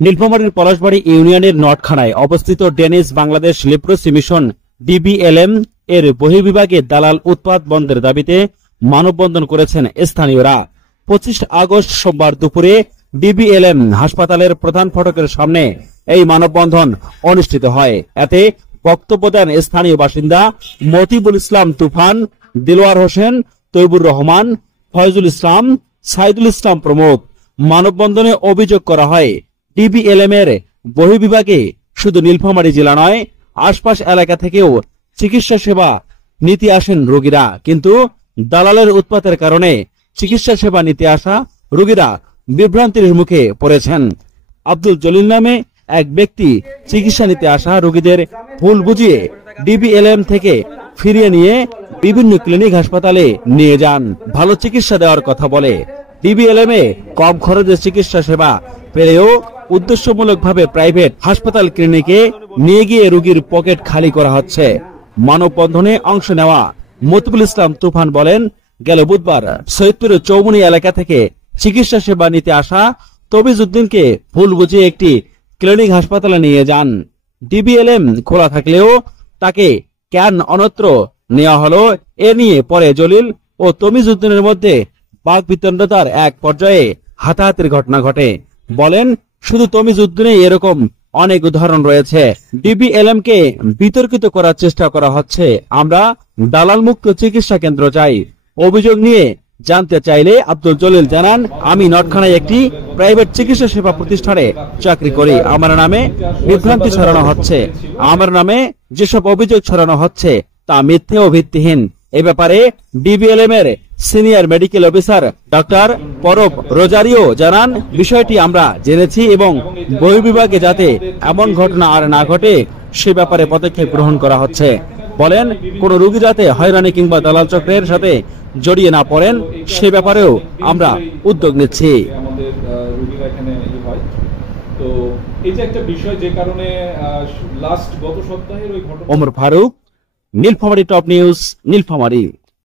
নীলফামারীর পলাশবাড়ী ইউনিয়নের নটখানায় অবস্থিত ডেনিস বাংলাদেশ লেপ্রোসি মিশন ডিবিএলএম এর বহির্বিভাগে দালাল উৎপাত বন্ধের দাবিতে মানববন্ধন করেছেন স্থানীয়রা। 25 আগস্ট সোমবার দুপুরে ডিবিএলএম হাসপাতালের প্রধান ফটকের সামনে এই মানববন্ধন অনুষ্ঠিত হয়। এতে বক্তব্য দেন স্থানীয় বাসিন্দা মতিবুল ইসলাম তুফান, দিলওয়ার হোসেন, তৈবুর রহমান, ফয়জুল ইসলাম, সাইদুল ইসলাম প্রমুখ। মানববন্ধনে অভিযোগ করা হয়, ডিবিএলএম এর বহির্বিভাগে শুধু নীলফামারী জেলা নয়, আশপাশ এলাকা থেকেও চিকিৎসা সেবা নিতে আসেন রোগীরা, কিন্তু দালালের উৎপাতের কারণে চিকিৎসা সেবা নিতে আসা রোগীরা বিভ্রান্তির মুখে পড়েছেন। আব্দুল জলিল নামে এক ব্যক্তি চিকিৎসা নিতে আসা রোগীদের ভুল বুঝিয়ে ডিবিএলএম থেকে ফিরিয়ে নিয়ে বিভিন্ন ক্লিনিক হাসপাতালে নিয়ে যান, ভালো চিকিৎসা দেওয়ার কথা বলে। ডিবিএলএম এ কম খরচে চিকিৎসা সেবা পেলেও উদ্দেশ্যমূলকভাবে প্রাইভেট হাসপাতাল ক্লিনিকে নিয়ে গিয়ে রোগীর পকেট খালি করা হচ্ছে। মানববন্ধনে অংশ নেওয়া মতিবুল ইসলাম তুফান বলেন, গেল বুধবার সৈয়দপুরের চৌমুনি এলাকা থেকে চিকিৎসা সেবা নিতে আসা তবিজ উদ্দিনকে ভুল বুঝিয়ে একটি ক্লিনিক হাসপাতালে নিয়ে যান। ডিবিএলএম খোলা থাকলেও তাকে কেন অন্যত্র নেওয়া হলো, এ নিয়ে পরে জলিল ও তমিজ উদ্দিনের মধ্যে বাকবিতণ্ডতার এক পর্যায়ে হাতাহাতির ঘটনা ঘটে। বলেন, শুধু তমিজ উদ্দিনে এরকম অনেক উদাহরণ রয়েছে। ডিবিএলএম কে বিতর্কিত করার চেষ্টা করা হচ্ছে। আমরা দালাল মুক্ত চিকিৎসা কেন্দ্র চাই। অভিযোগ নিয়ে জানতে চাইলে আব্দুল জলিল জানান, আমি নটখানায় একটি প্রাইভেট চিকিৎসা সেবা প্রতিষ্ঠানে চাকরি করি। আমার নামে বিভ্রান্তি ছড়ানো হচ্ছে। আমার নামে যেসব অভিযোগ ছড়ানো হচ্ছে তা মিথ্যে ও ভিত্তিহীন। এ ব্যাপারে ডিবিএলএম এর সিনিয়র মেডিকেল অফিসার ডক্টর পরব রোজারিও জানান, বিষয়টি আমরা জেনেছি এবং বহির্বিভাগে যাতে এমন ঘটনা আর না ঘটে সে ব্যাপারে পদক্ষেপ গ্রহণ করা হচ্ছে। বলেন, কোন রোগী যাতে হয়রানি কিংবা দালাল চক্রের সাথে জড়িয়ে না পড়েন সে ব্যাপারেও আমরা উদ্যোগ নিচ্ছি। Omar Faruk, Nilphamari top news, Nilphamari.